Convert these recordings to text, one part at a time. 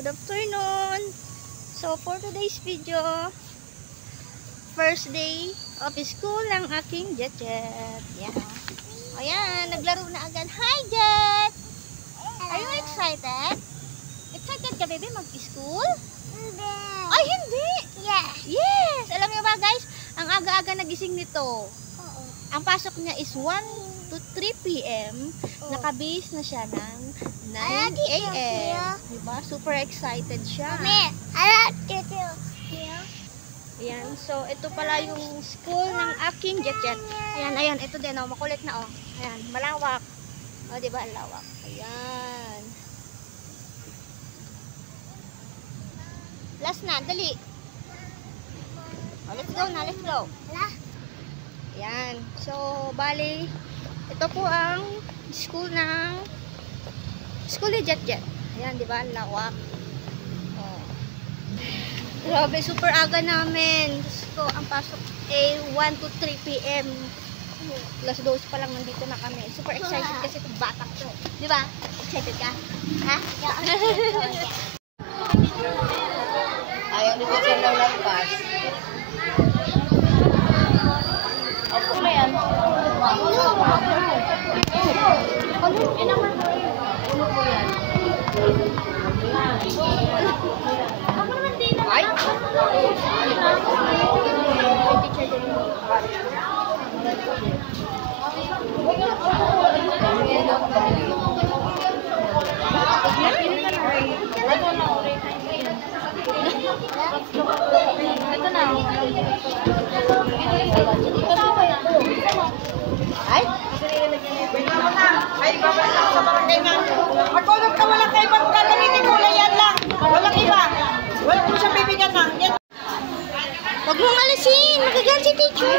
Good afternoon. So for today's video, first day of school ng aking Jet. Yan. Ayan, naglaro na agad. Hi Jet! Are you excited? Excited ka baby mag-school? Hindi. Ay hindi! Yeah. Yes! Alam niyo ba guys, ang aga-aga nagising nito. Oo. Ang pasok niya is 1 to 3 p.m. Nakabase na siya ng 9 a.m. Diba? Super excited siya. Mami, I like to Ayan. So, ito pala yung school ng aking Jet. Ayan, ayan. Ito din, oh. Makulit na, oh. Ayan, malawak. O, diba? Ang lawak. Ayan. Last na, dali. Oh, let's go na, let's go. Ayan. So, bali, ito po ang school ni Jet. Ayan, di ba? Lawak. Oh. Grabe, super aga namin. So, ang pasok ay 1 to 3 p.m. Alas 12 pa lang nandito na kami. Super excited kasi itong bata ko. Di ba? Excited ka? Ha? Ayaw nito siya lang lampas. Opo na yan. Ay! Ito na. Ay? Ay, babalik ako sa barangay nga. Magkulog ka, walang kayo bang gagamitin ko, yan lang. Walang iba. Wala mo siya bibigyan na. Huwag mong alisin! Magagal si teacher!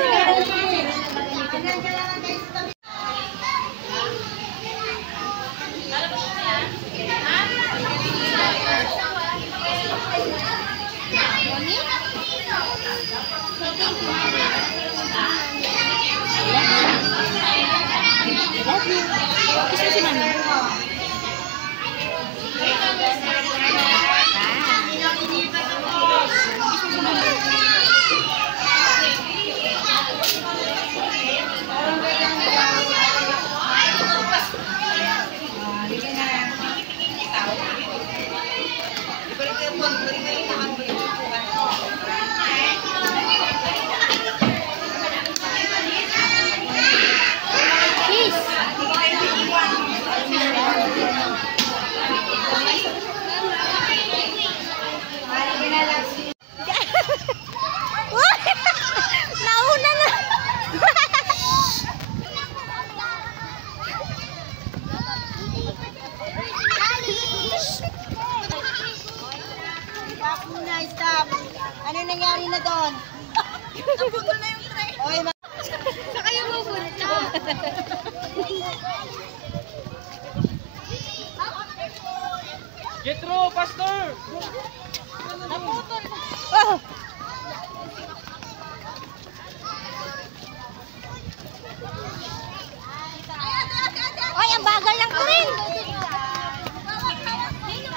Stop. Ano nangyari na doon? Napunta na yung tray. Oy, Saka yung mapunta. Jetro, pastor! Naputol. Oh! Oy, ang bagal lang ko rin.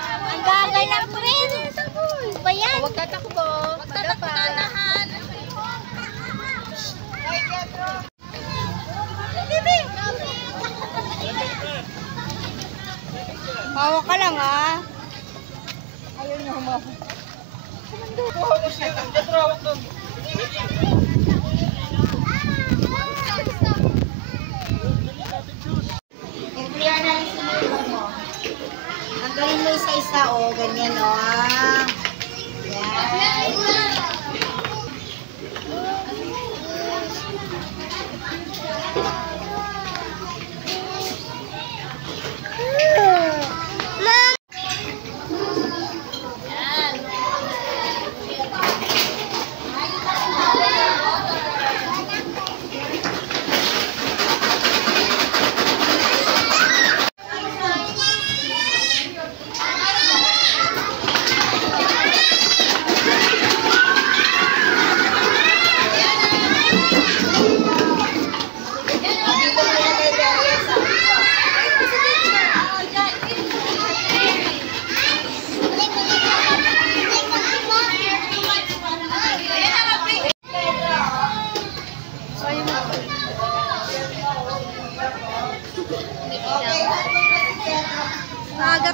Ang bagal lang ko rin. Ba yan? Huwag tatakbo. Magtatapanahan. Hawak ka lang, ha? Ayaw niya humawak. Jetro, hawak doon. I-clear na yung sinulan mo. Hanggalin mo isa-isa, o. Ganyan, o. Yan.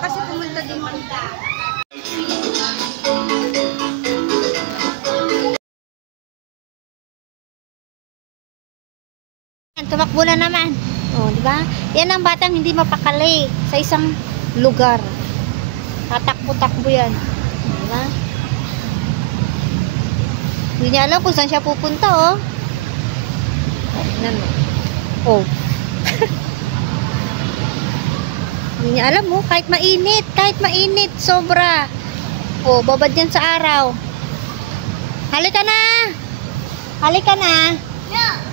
kasi pumunta din. Tumakbo na naman. Oh, di ba? Yan ang batang hindi mapakali sa isang lugar. Tatakbo-takbo yan. Di ba? Hindi niya alam kung saan siya pupunta, oh. Tignan mo. Oh. Hindi niya alam, oh. Kahit mainit, sobra. Oh, babad yan sa araw. Halika na! Halika na! No.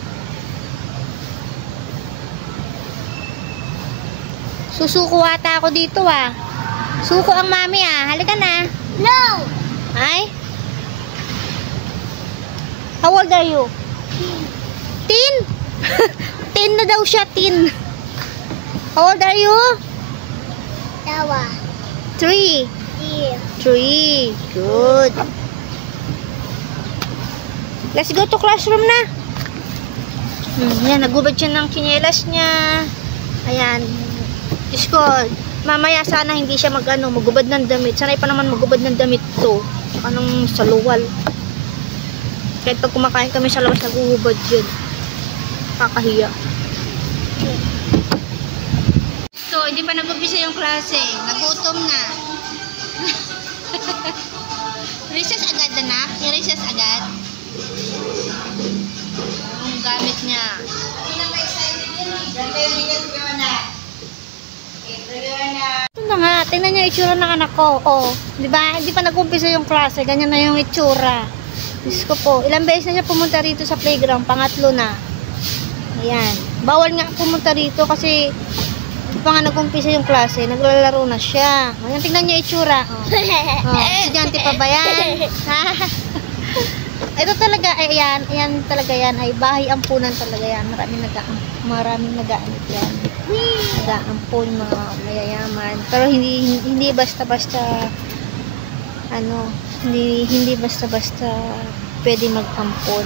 Susuko ata ako dito, ah. Suko ang mami, ah. Halika na. No. Ay? How old are you? Teen? Teen na daw siya, teen. How old are you? Tawa. 3. Dear. 3. Good. Let's go to classroom na. Yan, nagubad siya ng tsinelas niya. Ayan. Diyos ko, mamaya sana hindi siya magubad ng damit. Sanay pa naman magubad ng damit to. Saka nung saluwal. Kahit pag kumakain kami sa labas, naguhubad yun. Kakahiya. So, hindi pa nag-umpisa yung klase. Nagutom na. Recess agad, anak. I-recess agad. Yung gamit niya. Ito na nga. Tingnan niyo yung itsura ng anak ko. Oh, di ba? Hindi pa nag-umpisa yung klase. Ganyan na yung itsura. Diyos ko po. Ilang beses na siya pumunta rito sa playground. Pangatlo na. Ayan. Bawal nga pumunta rito kasi hindi pa nga nag-umpisa yung klase. Naglalaro na siya. Ayan, tingnan niyo yung itsura. Oh, estudyante pa ba yan? Ito talaga, ayan talaga yan. Ay bahay ampunan talaga yan. Maraming nag-aanit yan. Nag-aampun, mga mayayaman. Pero hindi basta-basta hindi basta-basta pwede mag-ampon.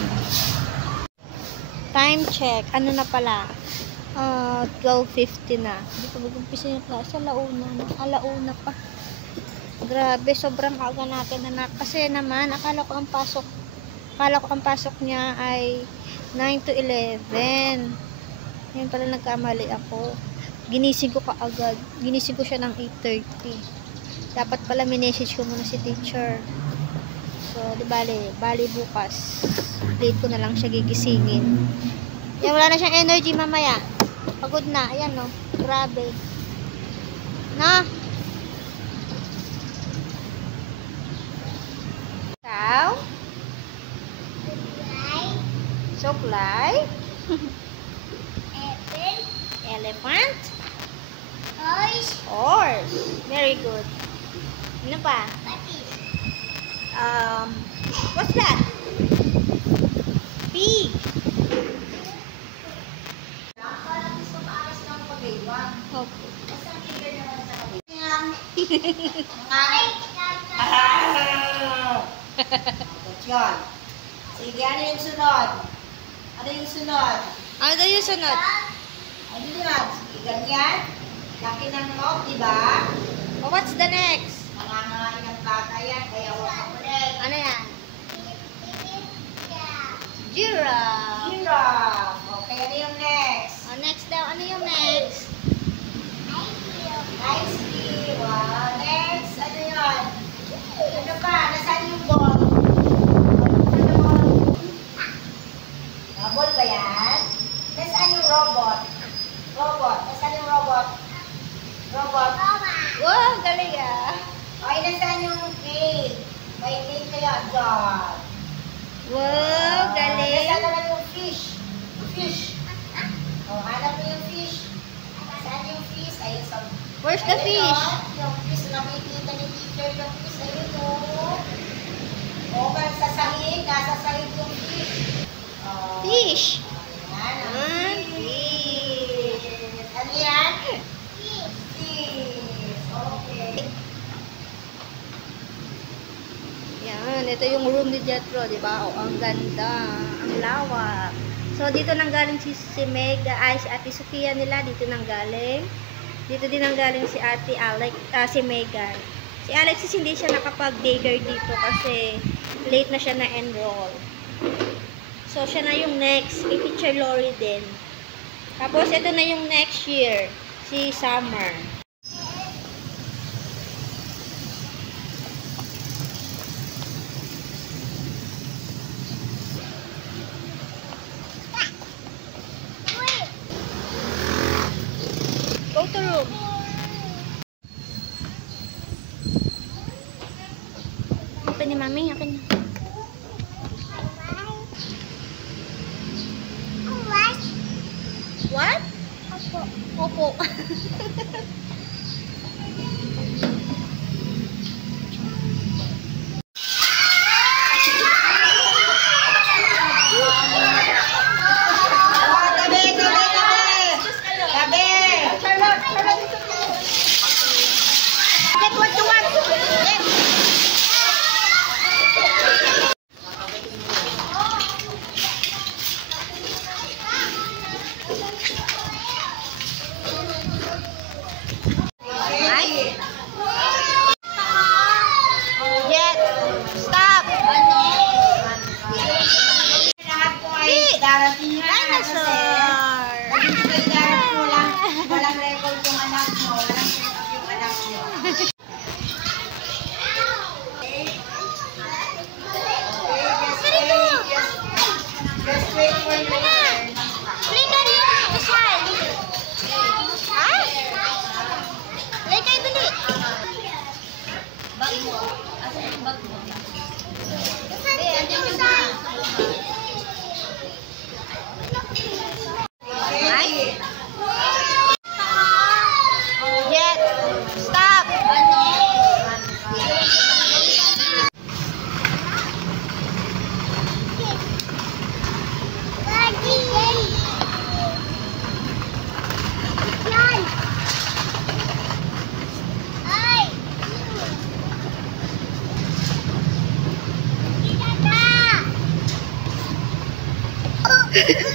Time check. Ano na pala? 12:50 na. Hindi pa mag-umpisa yung klase. Alauna pa. Grabe, sobrang aga natin, anak. Kasi naman, akala ko ang pasok niya ay 9 to 11. Ngayon pala nagkamali ako. Ginising ko kaagad. Ginising ko siya ng 8:30. Dapat pala minessage ko muna si teacher. So, di bali bukas. Late ko na lang siya gigisingin. Yan, wala na siyang energy mamaya. Pagod na. Ayan, no. Grabe. Na? Cow? Suklay? Apple. Elephant? Horse. Horse. Very good. Ano pa? Pati. What's that? Pig. Yun. Sige, ano yung sunod? Ano yung sunod? Ano yung sunod? Ano yung sunod? Sige, ganyan. Laki ng mouth, di ba? Oh, what's the next? Nangangain ng bata yan, kaya huwag ka ulit. Ano yan? Giraffe. Giraffe. Okay, ano yung next? Oh, next daw. Ano yung next? Ice cream. Wow. Next, ano yun? Ano pa? Nasaan yung ball? Ball ba yan? Nasaan yung robot? Nasaan yung robot? Wow, galing ah. Ay, nasaan yung cake? May cake kaya dyan. Wow, galing. Nasaan naman yung fish? Oh, hanap mo yung fish. Saan yung fish? Ayun sa... Where's the Ayun, fish? oh. Yung fish, nakikita ni teacher yung fish. Ayun, oh. Oh, sa sahig. Nasa sahig yung fish. Oh. Fish. Ayan, ang Ah, fish. Ano yan? Fish. Okay. Yan, ito yung room ni Jethro, di ba? Oh, ang ganda, ang lawak. So, dito nang galing si Meg, ay si Ate Sofia nila, dito nang galing. Dito din ang galing si Ate Alex, si Megan. Si Alexis hindi siya nakapag-daycare dito kasi late na siya na-enroll. So, siya na yung next. Kay Teacher Lori din. Tapos, ito na yung next year. Si Summer. Go to room. Open ni Mami. Open na. What? Opo. Get what you want. Get. Jet, stop. Lahat po ay darating na. Dinosaur! Walang record yung anak mo. Walang record yung anak mo. Just wait for your turn. Play ka rin. Isal. Ha? Play kayo dali. Bag mo. Asan yung bag mo? Ay. Jet, stop. Ay!